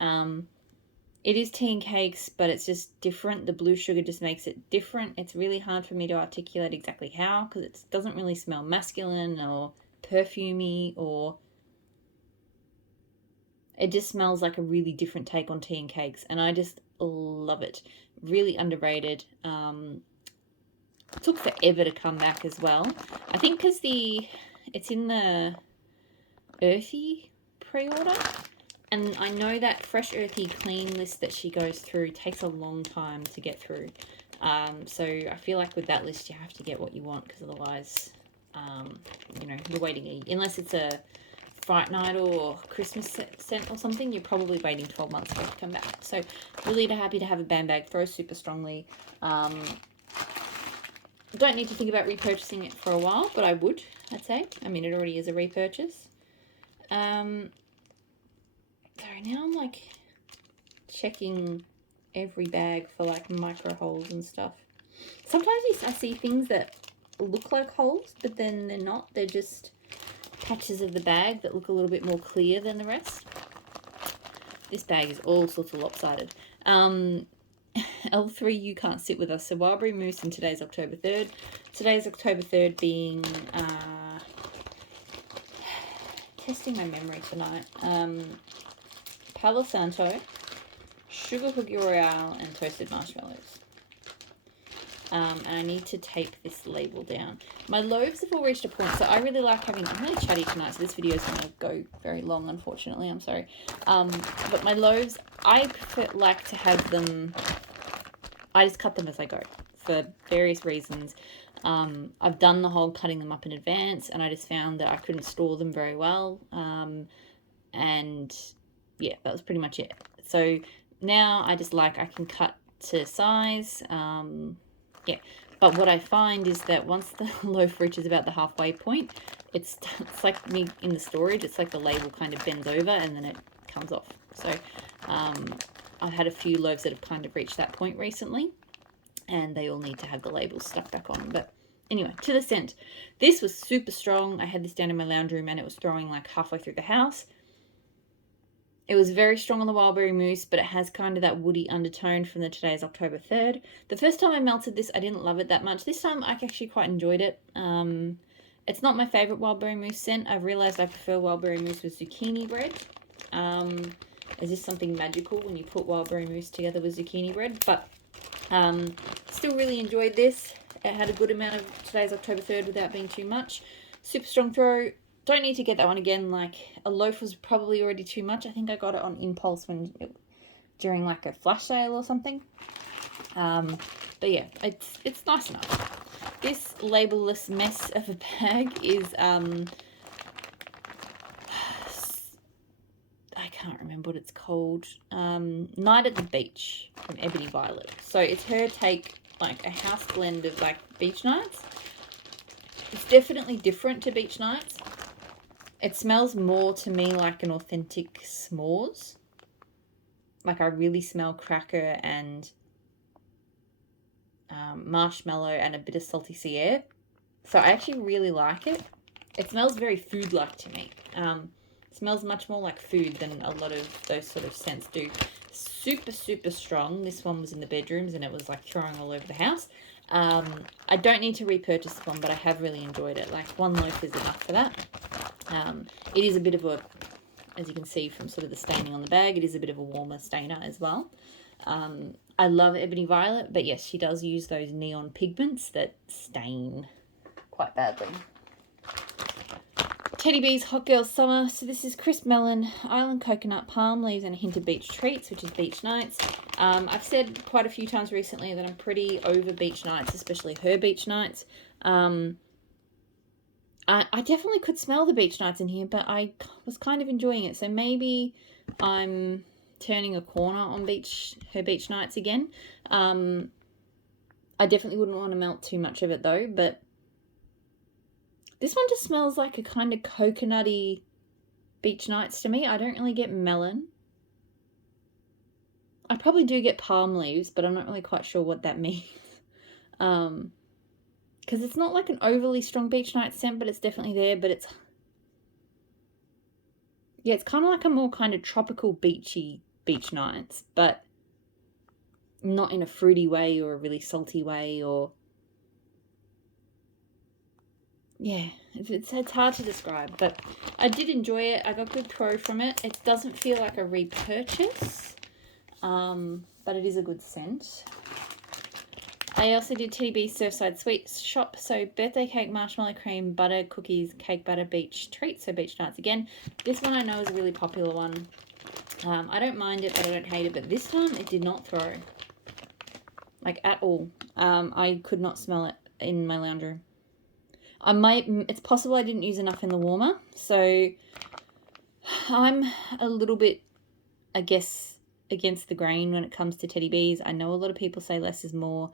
It is tea and cakes, but it's just different. The blue sugar just makes it different. It's really hard for me to articulate exactly how, because it doesn't really smell masculine or perfumey, or it just smells like a really different take on tea and cakes, and I just love it. Really underrated. It took forever to come back as well. I think because it's in the earthy pre-order. And I know that fresh, earthy, clean list that she goes through takes a long time to get through. So I feel like with that list, you have to get what you want, because otherwise, you know, you're waiting. Unless it's a Fright Night or Christmas scent or something, you're probably waiting 12 months for it to come back. So really happy to have a BAM bag. Throws super strongly. Don't need to think about repurchasing it for a while, but I would, I'd say. I mean, it already is a repurchase. Sorry, now I'm like checking every bag for like micro holes and stuff. Sometimes I see things that look like holes, but then they're not. They're just patches of the bag that look a little bit more clear than the rest. This bag is all sorts of lopsided. L3, you can't sit with us. So Wildberry Mousse, and today's October 3rd. Today's October 3rd being... testing my memory tonight. Palo Santo, Sugar Cookie Royale, and Toasted Marshmallows. And I need to tape this label down. My loaves have all reached a point, so I really like having... I'm really chatty tonight, so this video is going to go very long, unfortunately. I'm sorry. But my loaves, I like to have them... I just cut them as I go for various reasons. I've done the whole cutting them up in advance, and I just found that I couldn't store them very well. And yeah, that was pretty much it. So now I just I can cut to size. Yeah, but what I find is that once the loaf reaches about the halfway point, it's like me in the storage. It's like the label kind of bends over and then it comes off. So I've had a few loaves that have kind of reached that point recently, and they all need to have the labels stuck back on. But anyway, to the scent. This was super strong. I had this down in my lounge room and it was throwing like halfway through the house. It was very strong on the Wildberry Mousse, but it has kind of that woody undertone from the Today's October 3rd. The first time I melted this, I didn't love it that much. This time I actually quite enjoyed it. It's not my favourite wild berry mousse scent. I've realised I prefer wild berry mousse with zucchini bread. Is this something magical when you put wild berry mousse together with zucchini bread? But still really enjoyed this. It had a good amount of today's October 3rd without being too much. Super strong throw. Don't need to get that one again. Like, a loaf was probably already too much. I think I got it on impulse during like a flash sale or something. But yeah, it's nice enough. This labelless mess of a bag is I can't remember what it's called. Night at the Beach from Ebony Violet. So it's her take, like, a house blend of like beach nights. It's definitely different to beach nights. It smells more to me like an authentic s'mores. Like, I really smell cracker and marshmallow and a bit of salty sea air. So I actually really like it. It smells very food-like to me. It smells much more like food than a lot of those sort of scents do. Super, super strong. This one was in the bedrooms and it was like throwing all over the house. I don't need to repurchase this one, but I have really enjoyed it. Like, one loaf is enough for that. It is a bit of a, as you can see from sort of the staining on the bag, it is a bit of a warmer stainer as well. I love Ebony Violet, but yes, she does use those neon pigments that stain quite badly. Teddy Bees Hot Girl Summer. So this is crisp melon, island coconut, palm leaves, and a hint of beach treats, which is beach nights. I've said quite a few times recently that I'm pretty over beach nights, especially her beach nights. I definitely could smell the beach nights in here, but I was kind of enjoying it. So maybe I'm turning a corner on her beach nights again. I definitely wouldn't want to melt too much of it though, but this one just smells like a kind of coconutty beach nights to me. I don't really get melon. I probably do get palm leaves, but I'm not really quite sure what that means. Because it's not like an overly strong beach night scent, but it's definitely there. But it's, yeah, it's kind of like a more kind of tropical beachy beach nights, but not in a fruity way or a really salty way, or yeah, it's hard to describe, but I did enjoy it. I got good throw from it. It doesn't feel like a repurchase, but it is a good scent. I also did Teddy B's Surfside Sweet Shop, so birthday cake, marshmallow cream, butter, cookies, cake batter, beach treats, so beach nights again. This one I know is a really popular one. I don't mind it, but I don't hate it, but this time it did not throw, like, at all. I could not smell it in my lounge room. It's possible I didn't use enough in the warmer, so I'm a little bit, I guess, against the grain when it comes to Teddy B's. I know a lot of people say less is more.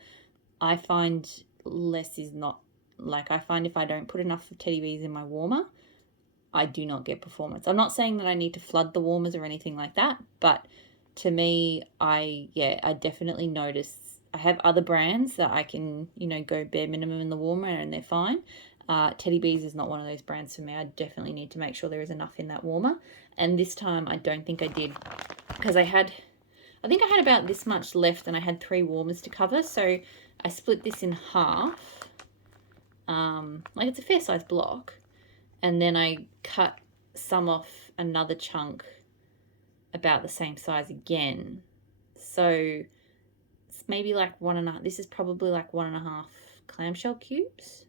I find less is not. Like, I find if I don't put enough of Teddy B's in my warmer, I do not get performance. I'm not saying that I need to flood the warmers or anything like that, but to me, I definitely notice. I have other brands that I can, go bare minimum in the warmer and they're fine. Teddy B's is not one of those brands for me. I definitely need to make sure there is enough in that warmer. And this time I don't think I did, because I think I had about this much left and I had 3 warmers to cover. So I split this in half. Like, it's a fair size block. And then I cut some off another chunk about the same size again. So it's maybe like 1.5. This is probably like 1.5 clamshell cubes.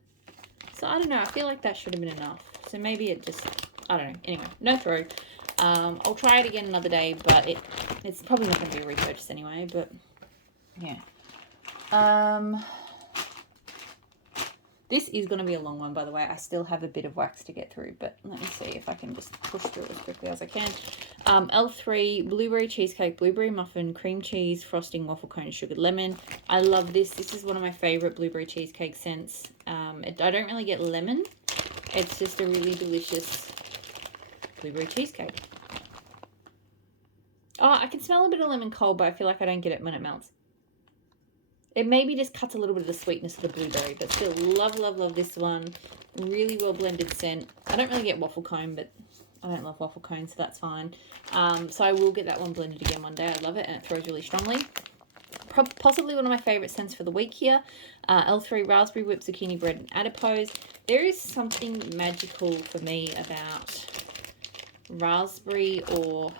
So I don't know. I feel like that should have been enough. So maybe it just, I don't know. Anyway, no throw. I'll try it again another day, but it's probably not going to be a repurchase anyway. But yeah. This is going to be a long one, by the way. I still have a bit of wax to get through, but let me see if I can just push through it as quickly as I can. L3 Blueberry Cheesecake, Blueberry Muffin, Cream Cheese, Frosting, Waffle Cone, Sugared Lemon. I love this. This is one of my favourite blueberry cheesecake scents. I don't really get lemon. It's just a really delicious blueberry cheesecake. Oh, I can smell a bit of lemon cold, but I feel like I don't get it when it melts. It maybe just cuts a little bit of the sweetness of the blueberry, but still love, love, love this one. Really well blended scent. I don't really get waffle cone, but I don't love waffle cone, so that's fine. So I will get that one blended again one day. I love it, and it throws really strongly. possibly one of my favourite scents for the week here. L3 Raspberry Whipped Zucchini Bread and Adipose. There is something magical for me about raspberry, or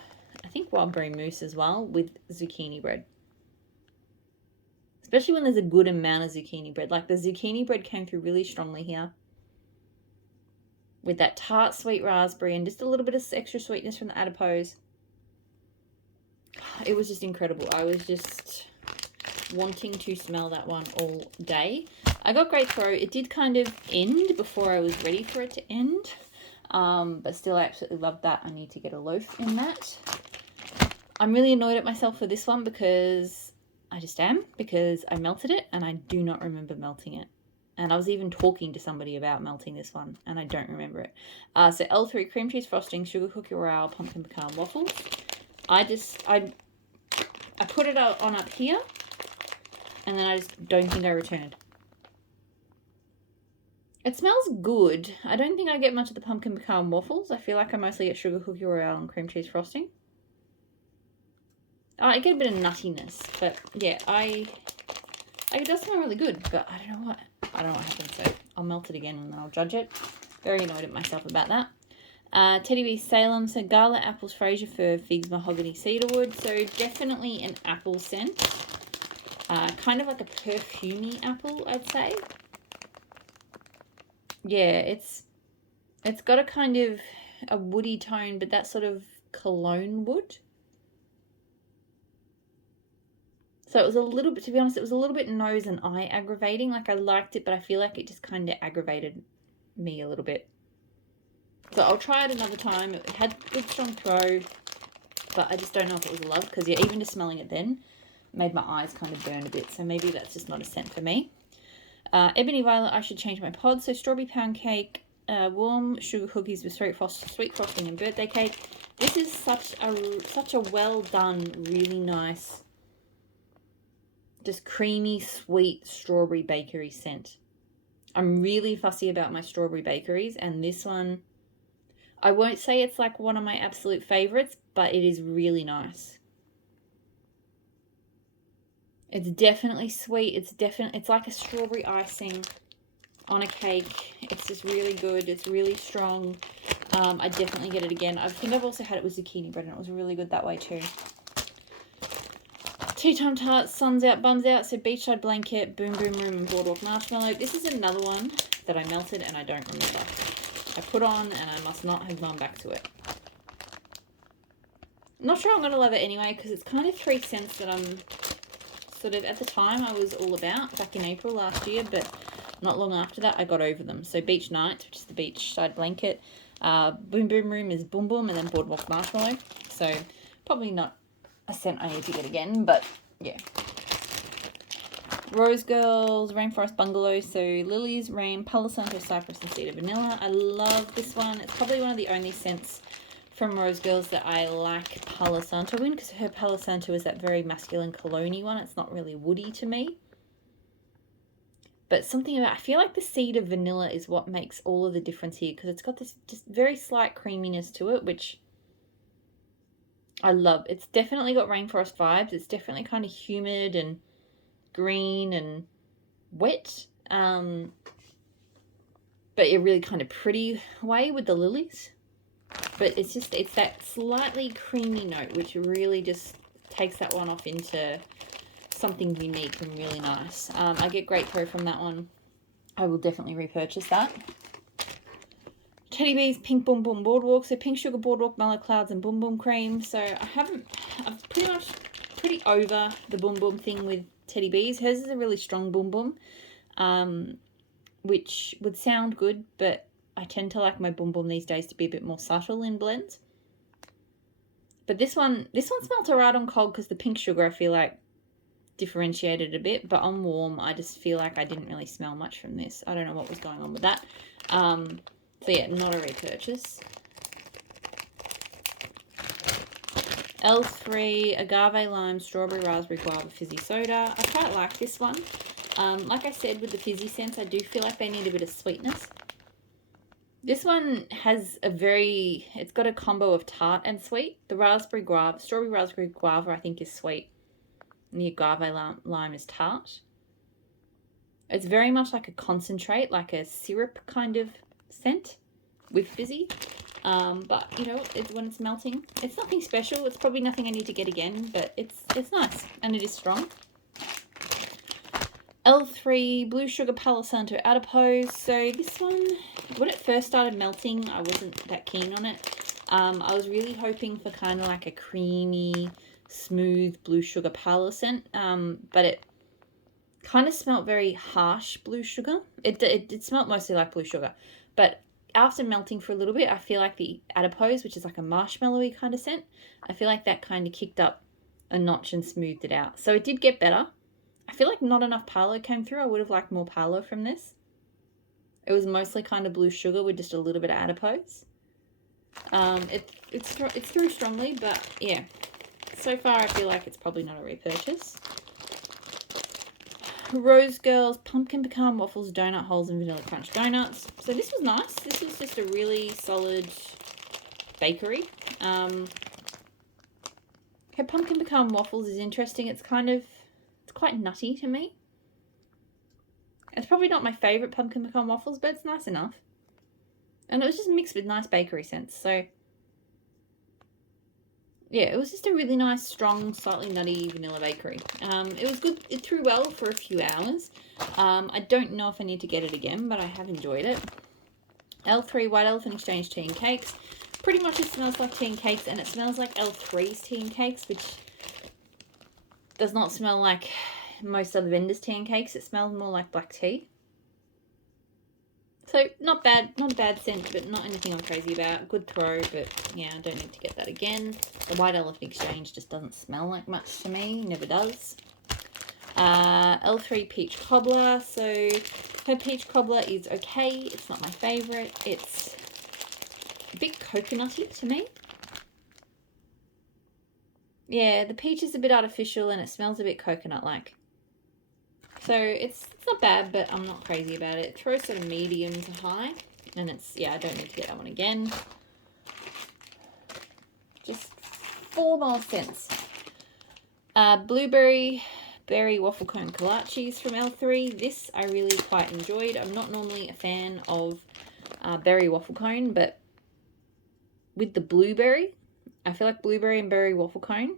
I think wild berry mousse as well, with zucchini bread. Especially when there's a good amount of zucchini bread. Like the zucchini bread came through really strongly here, with that tart sweet raspberry and just a little bit of extra sweetness from the adipose. It was just incredible. I was just wanting to smell that one all day. I got great throat. It did kind of end before I was ready for it to end. But still, I absolutely loved that. I need to get a loaf in that. I'm really annoyed at myself for this one because I just am, because I melted it and I do not remember melting it. And I was even talking to somebody about melting this one and I don't remember it. So L3 cream cheese frosting, sugar cookie royale, pumpkin pecan waffles. I put it on up here and then I just don't think I returned. It smells good. I don't think I get much of the pumpkin pecan waffles. I feel like I mostly get sugar cookie royale and cream cheese frosting. I get a bit of nuttiness, but yeah, it does smell really good, but I don't know what happened, so I'll melt it again and then I'll judge it. Very annoyed at myself about that. Teddy Bee Salem, so Gala Apples Fraser Fir Figs Mahogany Cedarwood, so definitely an apple scent. Kind of like a perfumey apple, I'd say. Yeah, it's got a kind of a woody tone, but that sort of cologne wood. So it was a little bit, to be honest, it was a little bit nose and eye aggravating. Like I liked it, but I feel like it just kind of aggravated me a little bit. So I'll try it another time. It had good strong throw, but I just don't know if it was love, because yeah, even just smelling it then made my eyes kind of burn a bit. So maybe that's just not a scent for me. Ebony Violet, I should change my pod. So strawberry pound cake, warm sugar cookies with sweet frosting and birthday cake. This is such a well done, really nice, just creamy, sweet strawberry bakery scent. I'm really fussy about my strawberry bakeries, and this one, I won't say it's like one of my absolute favorites, but it is really nice. It's definitely sweet. It's like a strawberry icing on a cake. It's just really good. It's really strong. I definitely get it again. I think I've also had it with zucchini bread and it was really good that way too. Tea Time Tarts, Sun's Out, Bums Out, so Beachside Blanket, Boom Boom Room, and Boardwalk Marshmallow. This is another one that I melted and I don't remember. I put on and I must not have gone back to it. Not sure I'm going to love it anyway, because it's kind of 3 scents that I'm sort of, at the time I was all about back in April last year, but not long after that I got over them. So Beach Night, which is the beachside blanket, Boom Boom Room is Boom Boom, and then Boardwalk Marshmallow. So probably not a scent I need to get again, but yeah. Rose Girls, Rainforest Bungalow, so Lilies, Rain, Palo Santo, Cypress, and Cedar Vanilla. I love this one. It's probably one of the only scents from Rose Girls that I like Palo Santo in, because her Palo Santo is that very masculine cologne-y one. It's not really woody to me. But something about, I feel like the Cedar Vanilla is what makes all of the difference here, because it's got this just very slight creaminess to it, which I love. It's definitely got rainforest vibes. It's definitely kind of humid and green and wet. But a really kind of pretty way with the lilies. But it's that slightly creamy note, which really just takes that one off into something unique and really nice. I get great throw from that one. I will definitely repurchase that. Teddy Bees Pink Boom Boom Boardwalk. So Pink Sugar Boardwalk, Mellow Clouds, and Boom Boom Cream. So I'm pretty over the Boom Boom thing with Teddy Bees. Hers is a really strong Boom Boom, which would sound good, but I tend to like my Boom Boom these days to be a bit more subtle in blends. But this one smelt alright on cold, because the pink sugar I feel like differentiated a bit, but on warm I just feel like I didn't really smell much from this. I don't know what was going on with that. So yeah, not a repurchase. L3 Agave Lime Strawberry Raspberry Guava Fizzy Soda. I quite like this one. Like I said, with the fizzy scents, I do feel like they need a bit of sweetness. This one has it's got a combo of tart and sweet. The strawberry raspberry guava I think is sweet. and the agave lime is tart. It's very much like a concentrate, like a syrup kind of scent with fizzy. But you know, when it's melting, it's nothing special. It's probably nothing I need to get again, but it's nice and it is strong. L3 Blue Sugar Palo Santo Adipose. So this one, when it first started melting, I wasn't that keen on it. I was really hoping for kind of like a creamy, smooth blue sugar palo scent, but it kind of smelled very harsh blue sugar. It smelled mostly like blue sugar, but after melting for a little bit, I feel like the adipose, which is like a marshmallowy kind of scent, I feel like that kind of kicked up a notch and smoothed it out. So it did get better. I feel like not enough Palo came through. I would have liked more Palo from this. It was mostly kind of blue sugar with just a little bit of adipose. It's through strongly, but yeah. So far, I feel like it's probably not a repurchase. Rose Girls Pumpkin Pecan Waffles Donut Holes and Vanilla Crunch Donuts. So this was nice. This is just a really solid bakery. Okay, Pumpkin Pecan Waffles is interesting. It's quite nutty to me. It's probably not my favourite pumpkin pecan waffles, but it's nice enough. And it was just mixed with nice bakery scents. So, yeah, it was just a really nice, strong, slightly nutty vanilla bakery. It was good. It threw well for a few hours. I don't know if I need to get it again, but I have enjoyed it. L3 White Elephant Exchange Tea and Cakes. Pretty much it smells like tea and cakes, and it smells like L3's tea and cakes, which does not smell like most other vendors' tea and cakes. It smells more like black tea. So, not bad. Not a bad scent, but not anything I'm crazy about. Good throw, but yeah, I don't need to get that again. The White Elephant Exchange just doesn't smell like much to me. Never does. L3 Peach Cobbler. So, her Peach Cobbler is okay. It's not my favourite. It's a bit coconutty to me. Yeah, the peach is a bit artificial and it smells a bit coconut-like. So it's not bad, but I'm not crazy about it. It throws sort of medium to high. And it's, yeah, I don't need to get that one again. Just 4 more cents. Blueberry Berry Waffle Cone Kolaches from L3. This I really quite enjoyed. I'm not normally a fan of berry waffle cone, but with the blueberry, I feel like blueberry and berry waffle cone,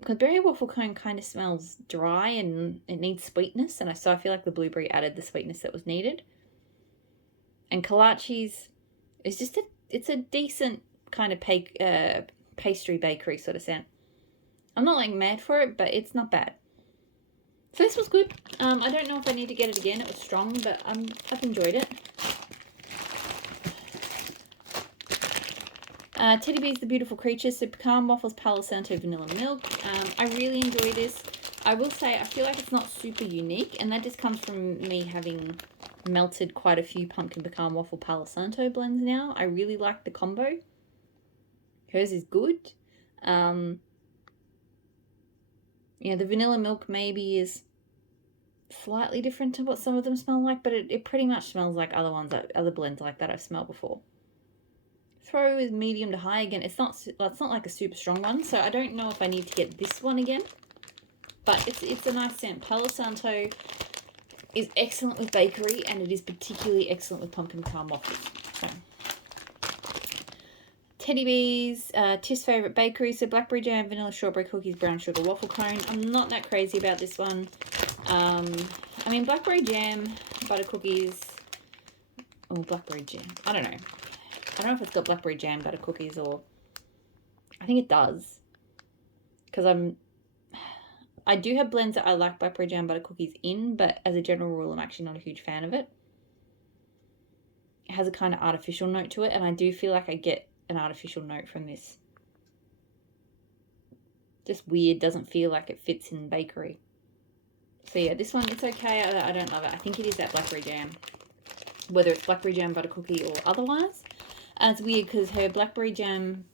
because berry waffle cone kind of smells dry and it needs sweetness, and so I feel like the blueberry added the sweetness that was needed. And kolaches is just it's a decent kind of pastry bakery sort of scent. I'm not like mad for it, but it's not bad. So this was good. I don't know if I need to get it again. It was strong, but I've enjoyed it. Teddy Bees The Beautiful Creatures, so Pecan Waffles, Palo Santo Vanilla Milk. I really enjoy this. I will say I feel like it's not super unique, and that just comes from me having melted quite a few Pumpkin Pecan Waffle Palo Santo blends now. I really like the combo. Hers is good. Yeah, the vanilla milk maybe is slightly different to what some of them smell like, but it pretty much smells like other blends like that I've smelled before. Throw is medium to high again. It's not like a super strong one, so I don't know if I need to get this one again. But it's a nice scent. Palo Santo is excellent with bakery, and it is particularly excellent with pumpkin pecan waffles. So. Teddy Bees, Tiff's favourite bakery, so Blackberry Jam, Vanilla Shortbread Cookies, Brown Sugar Waffle Cone. I'm not that crazy about this one. I mean, Blackberry Jam Buttercookies, or Blackberry Jam, I don't know. I don't know if it's got Blackberry Jam Buttercookies or... I think it does. Because I do have blends that I like Blackberry Jam Buttercookies in, but as a general rule, I'm actually not a huge fan of it. It has a kind of artificial note to it, and I do feel like I get an artificial note from this. Just weird, doesn't feel like it fits in bakery. So yeah, this one, it's okay. I don't love it. I think it is that Blackberry Jam. Whether it's Blackberry Jam Buttercookie or otherwise. And it's weird because her Blackberry Jam,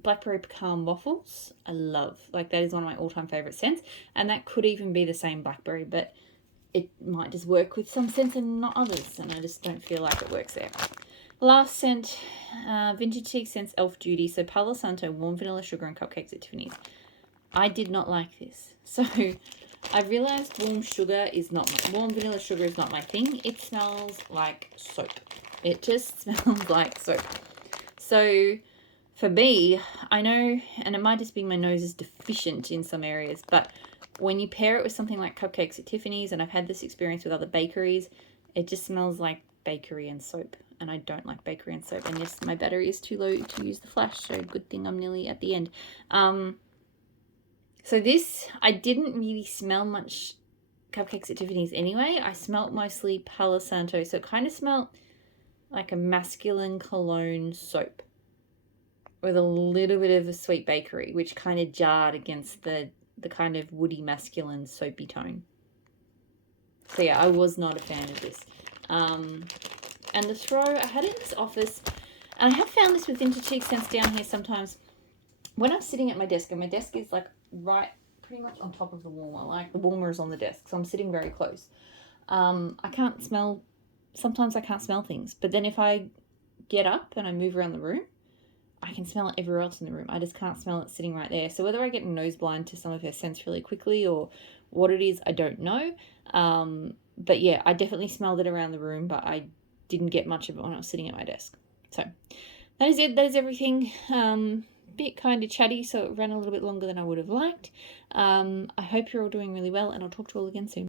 Blackberry Pecan Waffles, I love. Like, that is one of my all-time favourite scents. And that could even be the same blackberry, but it might just work with some scents and not others. And I just don't feel like it works there. Last scent, Vintage Tea Scents Elf Duty. So Palo Santo, Warm Vanilla Sugar and Cupcakes at Tiffany's. I did not like this. So I realized warm vanilla sugar is not my thing. It smells like soap. It just smells like soap. So for me, I know, and it might just be my nose is deficient in some areas, but when you pair it with something like cupcakes at Tiffany's, and I've had this experience with other bakeries, it just smells like bakery and soap. And I don't like bakery and soap. And yes, my battery is too low to use the flash, so good thing I'm nearly at the end. So this, I didn't really smell much cupcakes at Tiffany's anyway. I smelt mostly Palo Santo, so it kind of smelled like a masculine cologne soap with a little bit of a sweet bakery, which kind of jarred against the kind of woody masculine soapy tone. So yeah, I was not a fan of this. And the throw, I had it in this office, and I have found this with vintage cheese scents down here sometimes. When I'm sitting at my desk, and my desk is like right pretty much on top of the warmer, like the warmer is on the desk, so I'm sitting very close. Sometimes I can't smell things, but then if I get up and I move around the room, I can smell it everywhere else in the room. I just can't smell it sitting right there. So whether I get nose blind to some of her scents really quickly or what it is, I don't know. But yeah, I definitely smelled it around the room, but I didn't get much of it when I was sitting at my desk. So that is it. That is everything. Bit kind of chatty, so it ran a little bit longer than I would have liked. I hope you're all doing really well, and I'll talk to you all again soon.